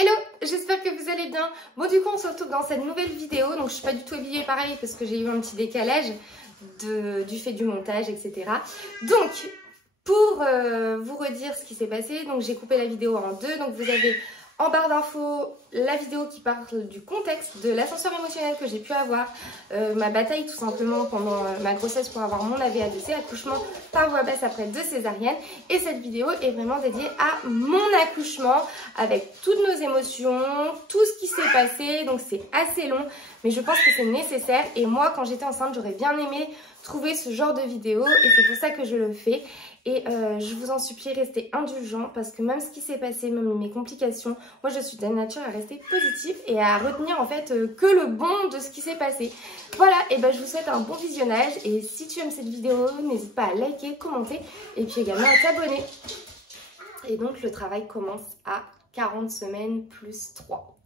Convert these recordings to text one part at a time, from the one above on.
Hello, j'espère que vous allez bien. Bon, du coup on se retrouve dans cette nouvelle vidéo. Donc je suis pas du tout habillée pareil parce que j'ai eu un petit décalage du fait du montage, etc. Donc pour vous redire ce qui s'est passé, donc j'ai coupé la vidéo en deux. Donc vous avez en barre d'infos la vidéo qui parle du contexte de l'ascenseur émotionnel que j'ai pu avoir, ma bataille tout simplement pendant ma grossesse pour avoir mon AVADC, accouchement par voie basse après 2 césariennes. Et cette vidéo est vraiment dédiée à mon accouchement avec toutes nos émotions, tout ce qui s'est passé. Donc c'est assez long, mais je pense que c'est nécessaire. Et moi, quand j'étais enceinte, j'aurais bien aimé trouver ce genre de vidéo et c'est pour ça que je le fais. Et je vous en supplie, restez indulgents parce que même ce qui s'est passé, même mes complications, moi je suis de nature à rester positive et à retenir en fait que le bon de ce qui s'est passé. Voilà, et ben je vous souhaite un bon visionnage et si tu aimes cette vidéo, n'hésite pas à liker, commenter et puis également à t'abonner. Et donc le travail commence à 40 semaines plus 3.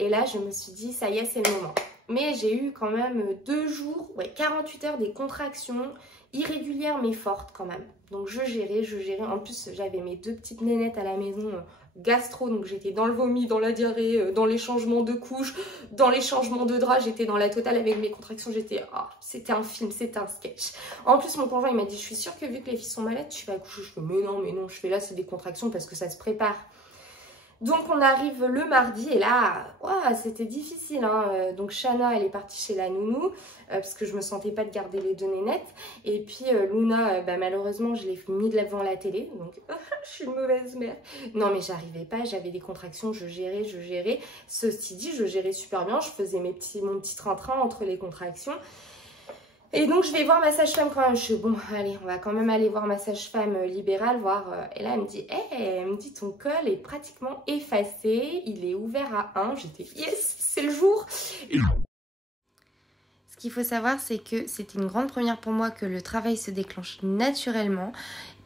Et là je me suis dit, ça y est, c'est le moment. Mais j'ai eu quand même 2 jours, 48 heures des contractions irrégulières mais fortes quand même. Donc je gérais. En plus j'avais mes 2 petites nénettes à la maison gastro, donc j'étais dans le vomi, dans la diarrhée, dans les changements de couches, dans les changements de draps, j'étais dans la totale avec mes contractions, c'était un film, c'était un sketch. En plus mon conjoint il m'a dit, je suis sûre que vu que les filles sont malades, tu vas accoucher. Je fais mais non, je fais là c'est des contractions parce que ça se prépare. Donc on arrive le mardi et là, c'était difficile. Hein. Donc Shana, elle est partie chez la nounou parce que je me sentais pas de garder les 2 nénettes. Et puis Luna, malheureusement, je l'ai mis devant la télé. Donc je suis une mauvaise mère. Non mais j'arrivais pas, j'avais des contractions, je gérais. Ceci dit, je gérais super bien. Je faisais mon petit train-train entre les contractions. Et donc je vais voir ma sage-femme quand même. Je suis bon, allez, on va quand même aller voir ma sage-femme libérale, voir. Et là elle me dit ton col est pratiquement effacé, il est ouvert à 1. J'étais yes, c'est le jour. Ce qu'il faut savoir, c'est que c'était une grande première pour moi que le travail se déclenche naturellement.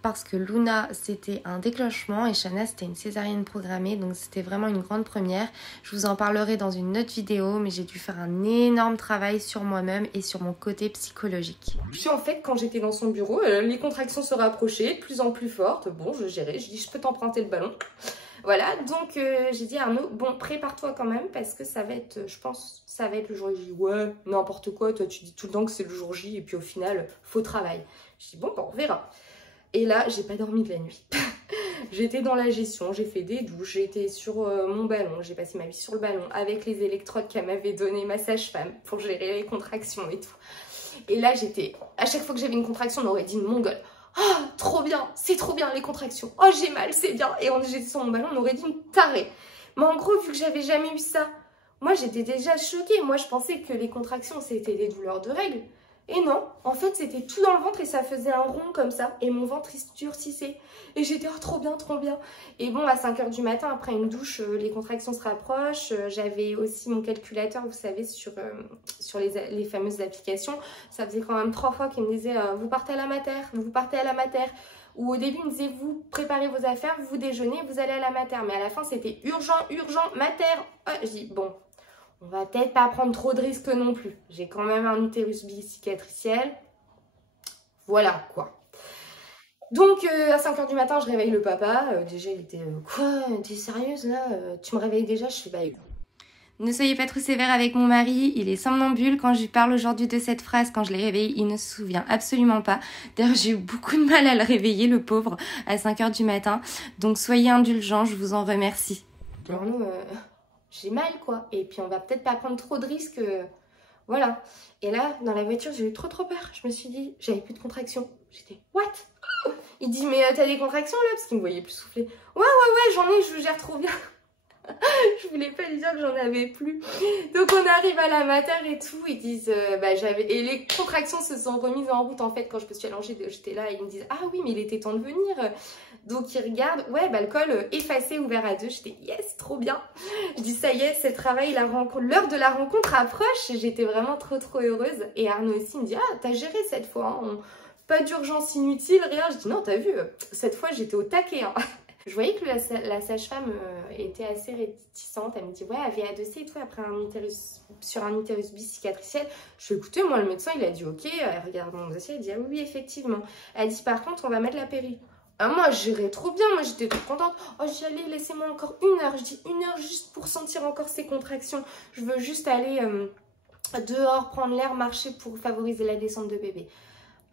Parce que Luna, c'était un déclenchement et Shana, c'était une césarienne programmée. Donc, c'était vraiment une grande première. Je vous en parlerai dans une autre vidéo, mais j'ai dû faire un énorme travail sur moi-même et sur mon côté psychologique. Puis en fait, quand j'étais dans son bureau, les contractions se rapprochaient de plus en plus fortes. Bon, je gérais. Je dis, je peux t'emprunter le ballon. Voilà, donc j'ai dit à Arnaud, bon, prépare-toi quand même parce que ça va être, je pense, ça va être le jour J. Ouais, n'importe quoi, toi tu dis tout le temps que c'est le jour J et puis au final, faux travail. Je dis, bon, on verra. Et là, j'ai pas dormi de la nuit. J'étais dans la gestion, j'ai fait des douches, j'étais sur mon ballon, j'ai passé ma vie sur le ballon avec les électrodes qu'elle m'avait donné ma sage-femme pour gérer les contractions et tout. Et là, à chaque fois que j'avais une contraction, on aurait dit une mongole. Oh, trop bien, c'est trop bien les contractions. Oh, j'ai mal, c'est bien. Et j'étais sur mon ballon, on aurait dit une tarée. Mais en gros, vu que j'avais jamais eu ça, moi j'étais déjà choquée. Moi, je pensais que les contractions, c'était des douleurs de règles. Et non, en fait, c'était tout dans le ventre et ça faisait un rond comme ça. Et mon ventre, il se durcissait. Et j'étais, oh, trop bien, trop bien. Et bon, à 5 h du matin, après une douche, les contractions se rapprochent. J'avais aussi mon calculateur, vous savez, sur les fameuses applications. Ça faisait quand même 3 fois qu'il me disait, vous partez à la mater, vous partez à la mater. Ou au début, il me disait, vous préparez vos affaires, vous déjeunez, vous allez à la mater. Mais à la fin, c'était urgent, mater. Je dis, bon. On va peut-être pas prendre trop de risques non plus. J'ai quand même un utérus bicicatriciel. Voilà quoi. Donc à 5 h du matin, je réveille le papa. Déjà, il était quoi? T'es sérieuse là? Tu me réveilles déjà? Je fais bah écoute. Ne soyez pas trop sévère avec mon mari, il est somnambule. Quand je lui parle aujourd'hui de cette phrase, quand je l'ai réveillé, il ne se souvient absolument pas. D'ailleurs, j'ai eu beaucoup de mal à le réveiller, le pauvre, à 5 h du matin. Donc soyez indulgents, je vous en remercie. Alors nous, j'ai mal quoi, et puis on va peut-être pas prendre trop de risques, voilà. Et là, dans la voiture, j'ai eu trop peur. Je me suis dit, j'avais plus de contractions. J'étais, what? Il dit, mais t'as des contractions là? Parce qu'il me voyait plus souffler. Ouais, j'en ai, je gère trop bien. Je voulais pas lui dire que j'en avais plus. Donc on arrive à la mater et tout, ils disent et les contractions se sont remises en route en fait quand je me suis allongée, j'étais là et ils me disent ah oui mais il était temps de venir. Donc ils regardent, ouais le col effacé ouvert à 2, j'étais yes trop bien. Je dis ça y est, c'est le travail, l'heure de la rencontre approche, j'étais vraiment trop heureuse. Et Arnaud aussi me dit ah t'as géré cette fois, hein. Pas d'urgence inutile, rien. Je dis non t'as vu, cette fois j'étais au taquet hein. Je voyais que la sage-femme était assez réticente. Elle me dit ouais, AVADC et tout, après sur un utérus bicicatriciel. Je fais écoutez, moi le médecin il a dit ok, elle regarde mon dossier, elle dit ah oui, effectivement. Elle dit par contre on va mettre la péri. Ah, moi, j'irais trop bien. Moi, j'étais trop contente. Oh, j'y allais, laissez-moi encore 1 heure. Je dis 1 heure juste pour sentir encore ces contractions. Je veux juste aller dehors, prendre l'air, marcher pour favoriser la descente de bébé.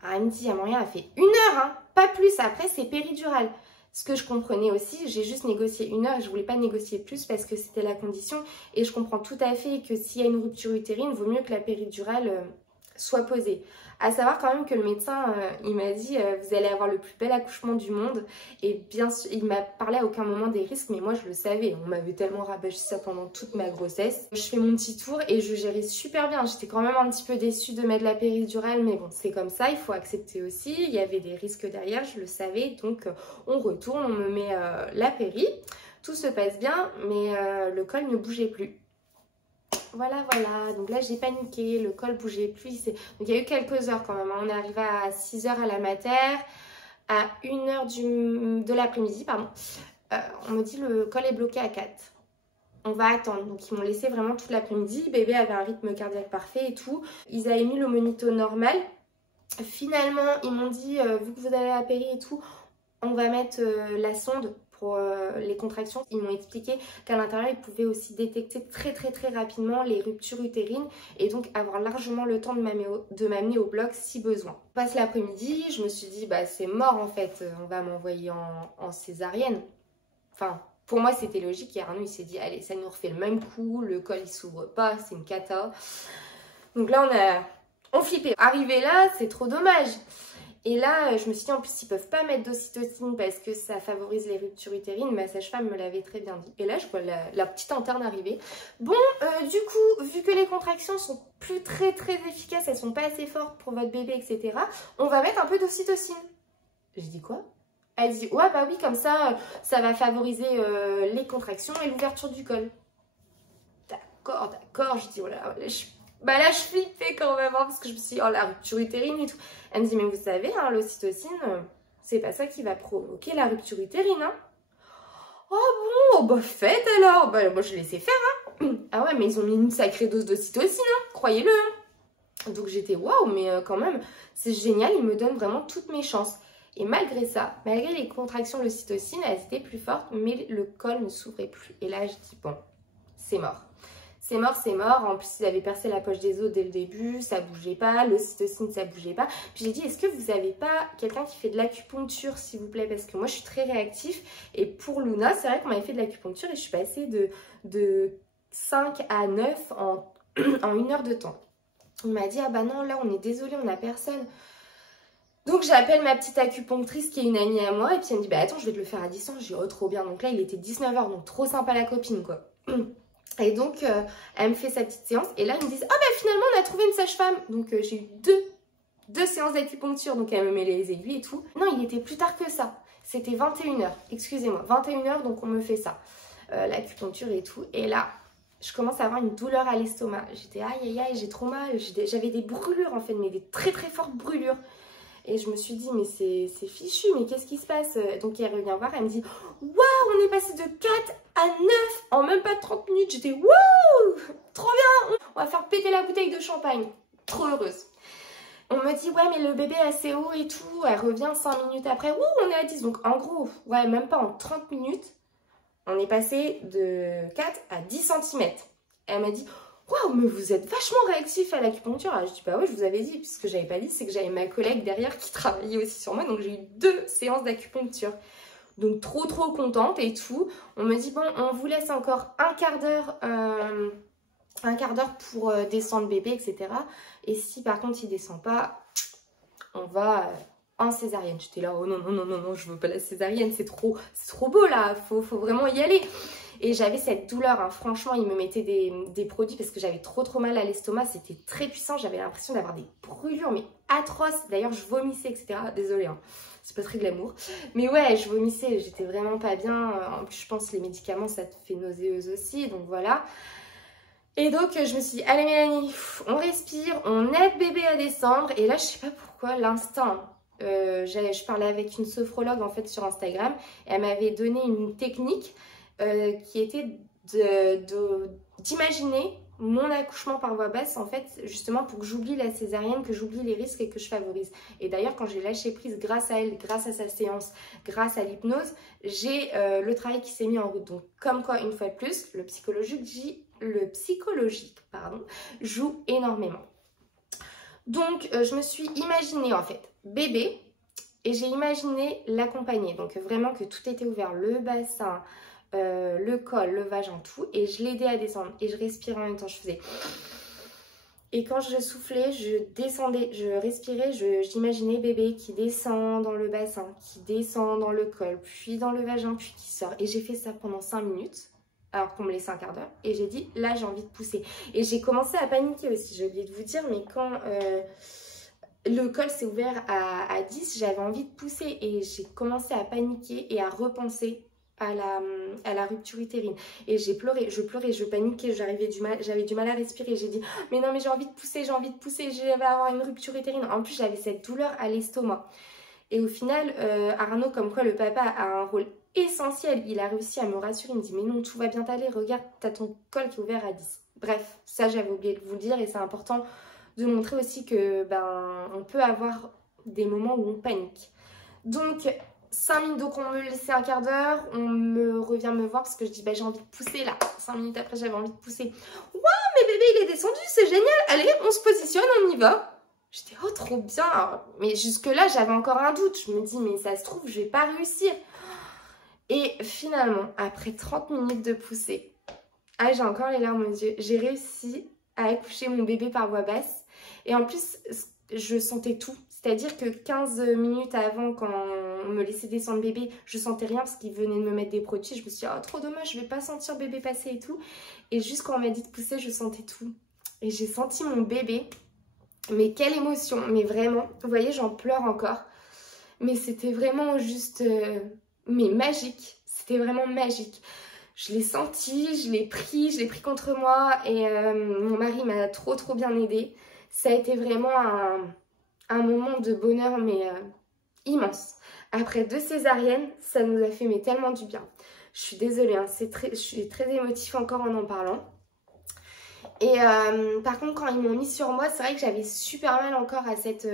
Ah, elle me dit, Amoria a fait 1 heure, hein, pas plus. Après, c'est péridurale. Ce que je comprenais aussi, j'ai juste négocié 1 heure et je voulais pas négocier plus parce que c'était la condition. Et je comprends tout à fait que s'il y a une rupture utérine, il vaut mieux que la péridurale soit posée. À savoir quand même que le médecin, il m'a dit vous allez avoir le plus bel accouchement du monde. Et bien sûr, il m'a parlé à aucun moment des risques, mais moi je le savais. On m'avait tellement rabâché ça pendant toute ma grossesse. Je fais mon petit tour et je gérais super bien. J'étais quand même un petit peu déçue de mettre la péridurale, mais bon, c'est comme ça, il faut accepter aussi. Il y avait des risques derrière, je le savais. Donc on retourne, on me met la péri. Tout se passe bien, mais le col ne bougeait plus. Voilà, donc là j'ai paniqué, le col bougeait plus. Donc il y a eu quelques heures quand même. On est arrivé à 6 h à la mater, à 1 h de l'après-midi, pardon. On me dit le col est bloqué à 4. On va attendre. Donc ils m'ont laissé vraiment toute l'après-midi. Bébé avait un rythme cardiaque parfait et tout. Ils avaient mis le monito normal. Finalement, ils m'ont dit, vu que vous avez la péri et tout, on va mettre la sonde pour les contractions. Ils m'ont expliqué qu'à l'intérieur, ils pouvaient aussi détecter très rapidement les ruptures utérines et donc avoir largement le temps de m'amener au bloc si besoin. On passe l'après-midi, je me suis dit, bah c'est mort en fait, on va m'envoyer en césarienne. Enfin, pour moi, c'était logique. Et Arnaud, il s'est dit, allez, ça nous refait le même coup, le col, il s'ouvre pas, c'est une cata. Donc là, on flippait. Arrivé là, c'est trop dommage. Et là, je me suis dit, en plus, ils peuvent pas mettre d'ocytocine parce que ça favorise les ruptures utérines. Ma sage-femme me l'avait très bien dit. Et là, je vois la petite interne arriver. Bon, du coup, vu que les contractions sont plus très efficaces, elles sont pas assez fortes pour votre bébé, etc., on va mettre un peu d'ocytocine. J'ai dit quoi? Elle dit, ouais, bah oui, comme ça va favoriser les contractions et l'ouverture du col. D'accord. Je dis, oh là, là, je flippais quand même, hein, parce que je me suis dit, oh, la rupture utérine et tout. Elle me dit, mais vous savez, hein, l'ocytocine, c'est pas ça qui va provoquer la rupture utérine, hein. Oh bon, bah faites alors. Bah moi, je laissais faire, hein. Ah ouais, mais ils ont mis une sacrée dose d'ocytocine, hein, croyez-le. Hein. Donc j'étais, waouh, mais quand même, c'est génial, ils me donnent vraiment toutes mes chances. Et malgré ça, malgré les contractions de l'ocytocine, elles étaient plus fortes, mais le col ne s'ouvrait plus. Et là, je dis, bon, c'est mort. C'est mort. En plus, ils avaient percé la poche des os dès le début, ça bougeait pas, l'ocytocine, ça bougeait pas. Puis j'ai dit, est-ce que vous avez pas quelqu'un qui fait de l'acupuncture, s'il vous plaît? Parce que moi, je suis très réactif. Et pour Luna, c'est vrai qu'on m'avait fait de l'acupuncture et je suis passée de 5 à 9 en 1 heure de temps. Il m'a dit, ah bah non, là, on est désolé, on n'a personne. Donc j'appelle ma petite acupunctrice qui est une amie à moi et puis elle me dit, bah attends, je vais te le faire à distance. J'ai dit, oh, trop bien. Donc là, il était 19 h, donc trop sympa la copine, quoi. Et donc, elle me fait sa petite séance. Et là, ils me disent, ah bah finalement, on a trouvé une sage-femme. Donc, j'ai eu deux séances d'acupuncture. Donc, elle me met les aiguilles et tout. Non, il était plus tard que ça. C'était 21 h. Excusez-moi, 21 h, donc on me fait ça. L'acupuncture et tout. Et là, je commence à avoir une douleur à l'estomac. J'étais, aïe, j'ai trop mal. J'avais des brûlures, en fait, mais des très fortes brûlures. Et je me suis dit, mais c'est fichu, mais qu'est-ce qui se passe? Donc elle revient voir, elle me dit, waouh, on est passé de 4 à 9 en même pas 30 minutes. J'étais, waouh, trop bien, on va faire péter la bouteille de champagne. Trop heureuse. On me dit, ouais, mais le bébé est assez haut et tout. Elle revient 5 minutes après, ouh, on est à 10. Donc en gros, ouais, même pas en 30 minutes, on est passé de 4 à 10 cm. Elle m'a dit, waouh, mais vous êtes vachement réactif à l'acupuncture. Je dis, bah oui, je vous avais dit. Ce que j'avais pas dit, c'est que j'avais ma collègue derrière qui travaillait aussi sur moi. Donc j'ai eu 2 séances d'acupuncture. Donc trop contente et tout. On me dit, bon, on vous laisse encore un quart d'heure pour descendre bébé, etc. Et si par contre il descend pas, on va en césarienne. J'étais là, oh non, je veux pas la césarienne, c'est trop beau là, faut vraiment y aller. Et j'avais cette douleur, hein. Franchement, ils me mettaient des produits parce que j'avais trop mal à l'estomac. C'était très puissant, j'avais l'impression d'avoir des brûlures, mais atroces. D'ailleurs, je vomissais, etc. Désolée, hein. C'est pas très glamour. Mais ouais, je vomissais, j'étais vraiment pas bien. En plus, je pense que les médicaments, ça te fait nauséeuse aussi, donc voilà. Et donc, je me suis dit, allez Mélanie, on respire, on aide bébé à descendre. Et là, je sais pas pourquoi, l'instinct... je parlais avec une sophrologue en fait sur Instagram et elle m'avait donné une technique qui était d'imaginer mon accouchement par voie basse, en fait, justement pour que j'oublie la césarienne, que j'oublie les risques et que je favorise. Et d'ailleurs, quand j'ai lâché prise grâce à elle, grâce à sa séance, grâce à l'hypnose, j'ai le travail qui s'est mis en route. Donc, comme quoi, une fois de plus, le psychologique, joue énormément. Donc, je me suis imaginé, en fait, bébé, et j'ai imaginé l'accompagner. Donc, vraiment que tout était ouvert, le bassin, le col, le vagin, tout, et je l'aidais à descendre et je respirais en même temps, je faisais, et quand je soufflais, je descendais, je respirais, j'imaginais bébé qui descend dans le bassin, qui descend dans le col, puis dans le vagin, puis qui sort, et j'ai fait ça pendant 5 minutes alors qu'on me laissait un quart d'heure, et j'ai dit là j'ai envie de pousser, et j'ai commencé à paniquer aussi, j'ai oublié de vous dire, mais quand le col s'est ouvert à 10, j'avais envie de pousser, et j'ai commencé à paniquer et à repenser à la rupture utérine, et je pleurais, je paniquais, j'avais du mal à respirer, j'ai dit mais non mais j'ai envie de pousser, je vais avoir une rupture utérine. En plus j'avais cette douleur à l'estomac, et au final Arnaud, comme quoi le papa a un rôle essentiel, il a réussi à me rassurer, il me dit mais non tout va bien t'aller, regarde t'as ton col qui est ouvert à 10. Bref, ça j'avais oublié de vous le dire, et c'est important de montrer aussi que on peut avoir des moments où on panique. Donc 5 minutes, donc on me laissait un quart d'heure, on me revient me voir parce que je dis j'ai envie de pousser là. 5 minutes après j'avais envie de pousser. Waouh, mais bébé il est descendu, c'est génial, allez on se positionne, on y va. J'étais oh trop bien, mais jusque là j'avais encore un doute, je me dis mais ça se trouve je vais pas réussir. Et finalement après 30 minutes de pousser, j'ai encore les larmes aux yeux, j'ai réussi à accoucher mon bébé par voie basse, et en plus je sentais tout. C'est-à-dire que 15 minutes avant, quand on me laissait descendre bébé, je sentais rien parce qu'il venait de me mettre des produits. Je me suis dit, oh trop dommage, je vais pas sentir bébé passer et tout. Et juste quand on m'a dit de pousser, je sentais tout. Et j'ai senti mon bébé. Mais quelle émotion, mais vraiment. Vous voyez, j'en pleure encore. Mais c'était vraiment juste, mais magique. C'était vraiment magique. Je l'ai senti, je l'ai pris contre moi. Et mon mari m'a trop bien aidée. Ça a été vraiment un moment de bonheur mais immense. Après 2 césariennes, ça nous a fait mais tellement du bien. Je suis désolée, hein, je suis très émotive encore en parlant. Et par contre, quand ils m'ont mis sur moi, c'est vrai que j'avais super mal encore à cette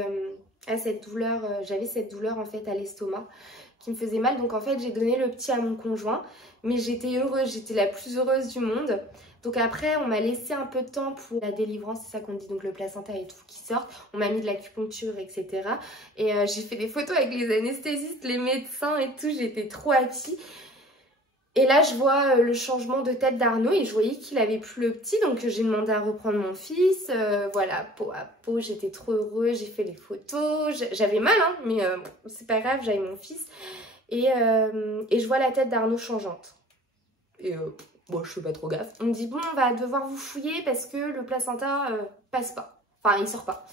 douleur. J'avais cette douleur en fait à l'estomac qui me faisait mal. Donc en fait, j'ai donné le petit à mon conjoint. Mais j'étais heureuse, j'étais la plus heureuse du monde. Donc après, on m'a laissé un peu de temps pour la délivrance, c'est ça qu'on dit, donc le placenta et tout qui sort. On m'a mis de l'acupuncture, etc. Et j'ai fait des photos avec les anesthésistes, les médecins et tout, j'étais trop happy. Et là, je vois le changement de tête d'Arnaud et je voyais qu'il avait plus le petit. Donc j'ai demandé à reprendre mon fils. Voilà, peau à peau, j'étais trop heureuse, j'ai fait les photos. J'avais mal, hein, mais c'est pas grave, j'avais mon fils. Et je vois la tête d'Arnaud changeante. Et moi, je fais pas trop gaffe. On me dit, bon, on va devoir vous fouiller parce que le placenta passe pas. Enfin, il sort pas.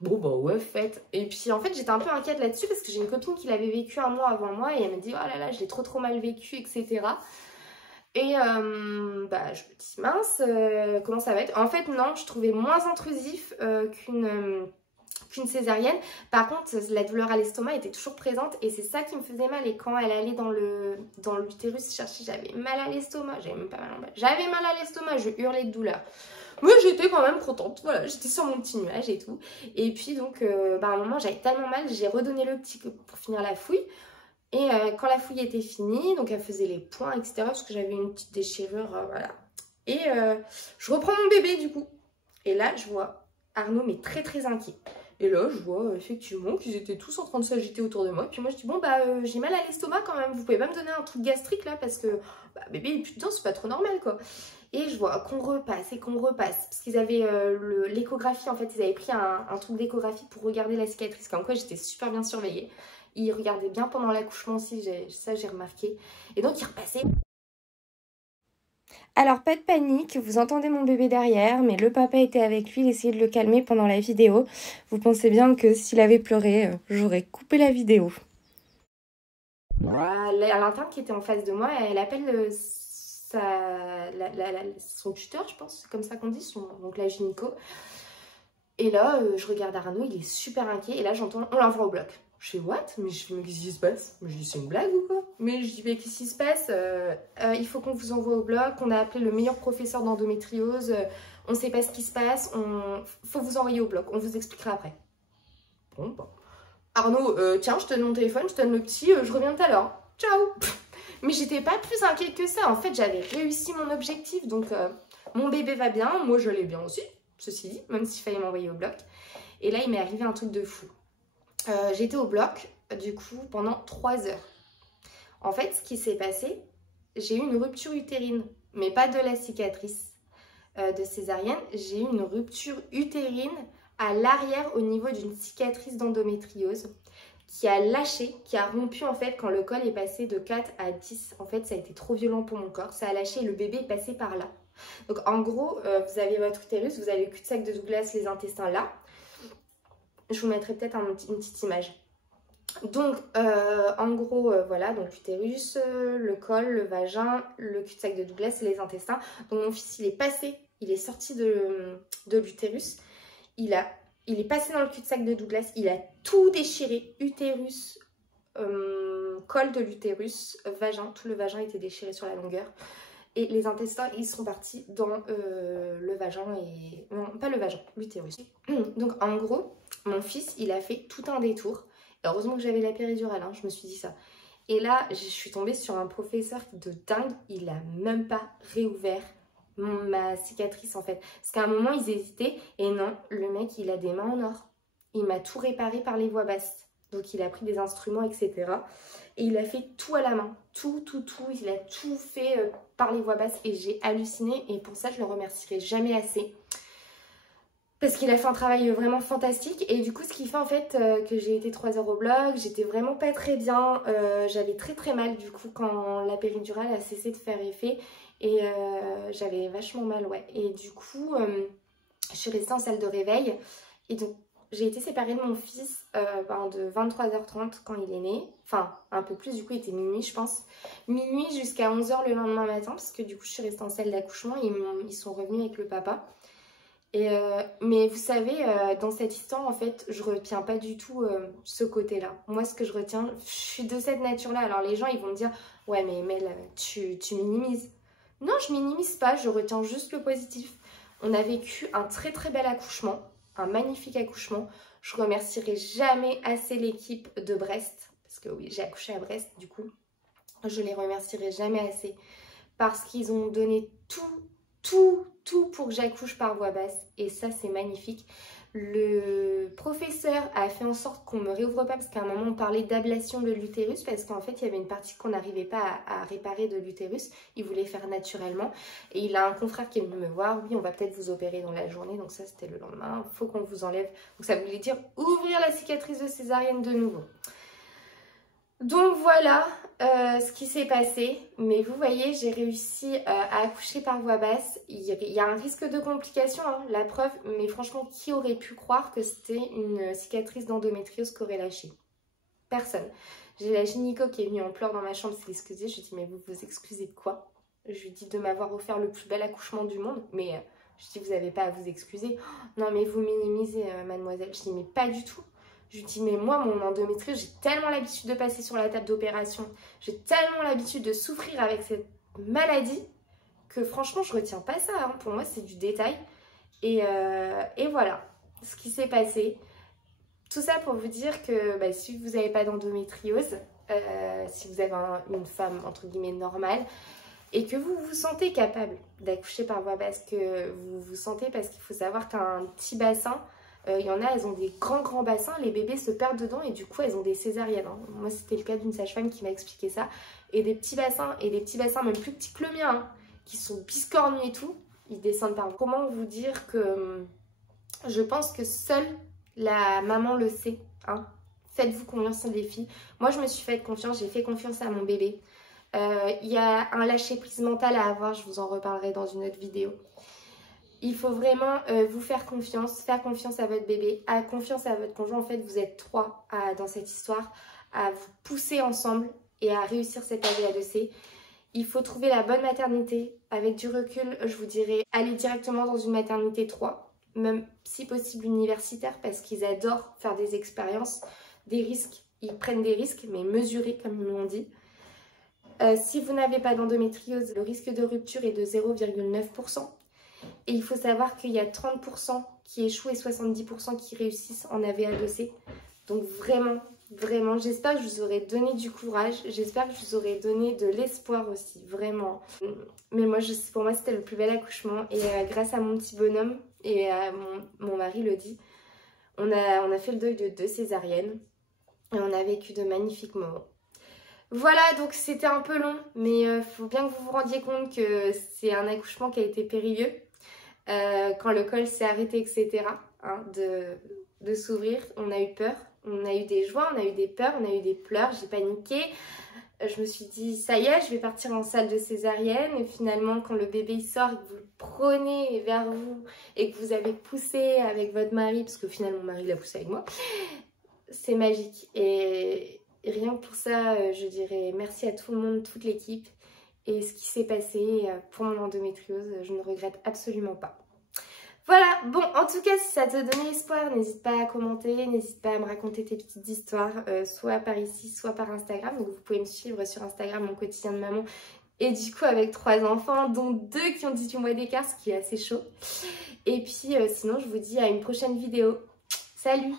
Bon, bah ouais, faites. Et puis, en fait, j'étais un peu inquiète là-dessus parce que j'ai une copine qui l'avait vécu un mois avant moi et elle m'a dit, oh là là, je l'ai trop mal vécu, etc. Et je me dis, mince, comment ça va être? En fait, non, je trouvais moins intrusif qu'une césarienne. Par contre, la douleur à l'estomac était toujours présente et c'est ça qui me faisait mal. Et quand elle allait dans l'utérus chercher, j'avais mal à l'estomac. J'avais même pas mal en bas. J'avais mal à l'estomac, je hurlais de douleur. Mais j'étais quand même contente, voilà, j'étais sur mon petit nuage et tout. Et puis donc, à un moment, j'avais tellement mal, j'ai redonné le petit pour finir la fouille. Et quand la fouille était finie, donc elle faisait les points, etc. Parce que j'avais une petite déchirure, voilà. Et je reprends mon bébé du coup. Et là, je vois Arnaud, mais très inquiet. Et là, je vois effectivement qu'ils étaient tous en train de s'agiter autour de moi. Et puis moi, je dis, bon, j'ai mal à l'estomac quand même. Vous pouvez pas me donner un truc gastrique là parce que bébé, il pue dedans, c'est pas trop normal quoi. Et je vois qu'on repasse et qu'on repasse. Parce qu'ils avaient l'échographie, en fait, ils avaient pris un truc d'échographie pour regarder la cicatrice. Comme quoi, j'étais super bien surveillée. Ils regardaient bien pendant l'accouchement aussi, ça j'ai remarqué. Et donc, ils repassaient. Alors, pas de panique, vous entendez mon bébé derrière, mais le papa était avec lui, il essayait de le calmer pendant la vidéo. Vous pensez bien que s'il avait pleuré, j'aurais coupé la vidéo. L'interne qui était en face de moi, elle appelle son tuteur, je pense, c'est comme ça qu'on dit, donc la gynéco. Et là, je regarde Arnaud, il est super inquiet, et là j'entends, on l'envoie au bloc. Je fais what? Mais je fais mais qu'est-ce qui se passe? Je dis c'est une blague ou quoi? Mais je dis mais qu'est-ce qui se passe? Il faut qu'on vous envoie au bloc, on a appelé le meilleur professeur d'endométriose, on sait pas ce qui se passe, faut vous envoyer au bloc, on vous expliquera après. Bon bah. Arnaud, tiens je te donne mon téléphone, je te donne le petit, je reviens tout à l'heure. Ciao. Mais j'étais pas plus inquiète que ça, en fait j'avais réussi mon objectif, donc mon bébé va bien, moi je l'ai bien aussi, ceci dit, même s'il fallait m'envoyer au bloc. Et là il m'est arrivé un truc de fou. J'étais au bloc, du coup, pendant 3 heures. En fait, ce qui s'est passé, j'ai eu une rupture utérine, mais pas de la cicatrice de césarienne. J'ai eu une rupture utérine à l'arrière au niveau d'une cicatrice d'endométriose qui a lâché, qui a rompu en fait quand le col est passé de 4 à 10. En fait, ça a été trop violent pour mon corps. Ça a lâché et le bébé est passé par là. Donc en gros, vous avez votre utérus, vous avez le cul-de-sac de Douglas, les intestins là. Je vous mettrai peut-être une petite image. Donc, en gros, voilà, donc l'utérus, le col, le vagin, le cul-de-sac de Douglas et les intestins. Donc, mon fils, il est passé, il est sorti de l'utérus. Il est passé dans le cul-de-sac de Douglas. Il a tout déchiré. Utérus, col de l'utérus, vagin. Tout le vagin était déchiré sur la longueur. Et les intestins, ils sont partis dans le vagin et... Non, pas le vagin, l'utérus. Donc, en gros, mon fils, il a fait tout un détour. Heureusement que j'avais la péridurale, hein, je me suis dit ça. Et là, je suis tombée sur un professeur de dingue. Il a même pas réouvert ma cicatrice, en fait. Parce qu'à un moment, ils hésitaient. Et non, le mec, il a des mains en or. Il m'a tout réparé par les voies basses. Donc, il a pris des instruments, etc. Et il a fait tout à la main. Tout. Il a tout fait par les voies basses. Et j'ai halluciné. Et pour ça, je le remercierai jamais assez. Parce qu'il a fait un travail vraiment fantastique. Et du coup, ce qui fait en fait que j'ai été 3 heures au bloc. J'étais vraiment pas très bien. J'avais très mal du coup quand la péridurale a cessé de faire effet. Et j'avais vachement mal, ouais. Et du coup, je suis restée en salle de réveil. Et donc, j'ai été séparée de mon fils de 23h30 quand il est né. Enfin, un peu plus, du coup, il était minuit, je pense. Minuit jusqu'à 11h le lendemain matin, parce que du coup, je suis restée en salle d'accouchement. Ils sont revenus avec le papa. Mais vous savez, dans cette histoire, en fait, je retiens pas du tout ce côté-là. Moi, ce que je retiens, je suis de cette nature-là. Alors, les gens, ils vont me dire, ouais, mais Mel, tu minimises. Non, je minimise pas, je retiens juste le positif. On a vécu un très bel accouchement. Un magnifique accouchement. Je remercierai jamais assez l'équipe de Brest, parce que oui, j'ai accouché à Brest du coup. Je les remercierai jamais assez parce qu'ils ont donné tout pour que j'accouche par voie basse et ça c'est magnifique. Le professeur a fait en sorte qu'on me réouvre pas parce qu'à un moment on parlait d'ablation de l'utérus parce qu'en fait il y avait une partie qu'on n'arrivait pas à réparer de l'utérus, il voulait faire naturellement et il a un confrère qui est venu me voir, oui on va peut-être vous opérer dans la journée, donc ça c'était le lendemain, il faut qu'on vous enlève, donc ça voulait dire ouvrir la cicatrice de césarienne de nouveau. Donc voilà ce qui s'est passé, mais vous voyez j'ai réussi à accoucher par voie basse. Il y a un risque de complication, hein, la preuve, mais franchement qui aurait pu croire que c'était une cicatrice d'endométriose qui aurait lâché? Personne. J'ai la gynéco qui est venue en pleurs dans ma chambre s'est excusée, je lui ai dit mais vous vous excusez de quoi? Je lui ai dit de m'avoir offert le plus bel accouchement du monde, mais je lui ai dit vous n'avez pas à vous excuser. Oh, non mais vous minimisez mademoiselle, je lui ai dit mais pas du tout. Je lui dis mais moi mon endométriose j'ai tellement l'habitude de passer sur la table d'opération, j'ai tellement l'habitude de souffrir avec cette maladie que franchement je retiens pas ça, hein. Pour moi c'est du détail et voilà ce qui s'est passé. Tout ça pour vous dire que si vous n'avez pas d'endométriose, si vous avez une femme entre guillemets normale et que vous vous sentez capable d'accoucher par voie basse, que vous vous sentez, parce qu'il faut savoir qu'un petit bassin, il y en a, elles ont des grands bassins, les bébés se perdent dedans et du coup elles ont des césariennes, hein. Moi c'était le cas d'une sage-femme qui m'a expliqué ça. Et des petits bassins même plus petits que le mien, hein, qui sont biscornus et tout, ils descendent par. Comment vous dire que je pense que seule la maman le sait, hein. Faites-vous confiance les filles. Moi je me suis fait confiance, j'ai fait confiance à mon bébé. Il y a un lâcher-prise mental à avoir, je vous en reparlerai dans une autre vidéo. Il faut vraiment vous faire confiance à votre bébé, confiance à votre conjoint. En fait, vous êtes 3 dans cette histoire à vous pousser ensemble et à réussir cette AVA2C. Il faut trouver la bonne maternité. Avec du recul, je vous dirais, allez directement dans une maternité 3, même si possible universitaire, parce qu'ils adorent faire des expériences. Des risques, ils prennent des risques, mais mesurés comme ils l'ont dit. Si vous n'avez pas d'endométriose, le risque de rupture est de 0,9%. Et il faut savoir qu'il y a 30% qui échouent et 70% qui réussissent en AVA2C. Donc vraiment, vraiment, j'espère que je vous aurai donné du courage. J'espère que je vous aurai donné de l'espoir aussi, vraiment. Mais moi, pour moi, c'était le plus bel accouchement. Et grâce à mon petit bonhomme et à mon mari le dit, on a fait le deuil de 2 césariennes. Et on a vécu de magnifiques moments. Voilà, donc c'était un peu long, mais il faut bien que vous vous rendiez compte que c'est un accouchement qui a été périlleux. Quand le col s'est arrêté, etc., hein, de s'ouvrir, on a eu peur. On a eu des joies, on a eu des peurs, on a eu des pleurs, j'ai paniqué. Je me suis dit, ça y est, je vais partir en salle de césarienne. Et finalement, quand le bébé il sort et que vous le prenez vers vous et que vous avez poussé avec votre mari, parce que finalement, mon mari l'a poussé avec moi, c'est magique. Et rien que pour ça, je dirais merci à tout le monde, toute l'équipe. Et ce qui s'est passé pour mon endométriose, je ne regrette absolument pas. Voilà, bon, en tout cas, si ça te donnait espoir, n'hésite pas à commenter, n'hésite pas à me raconter tes petites histoires, soit par ici, soit par Instagram. Donc vous pouvez me suivre sur Instagram, mon quotidien de maman. Et du coup, avec 3 enfants, dont 2 qui ont 18 mois d'écart, ce qui est assez chaud. Et puis, sinon, je vous dis à une prochaine vidéo. Salut!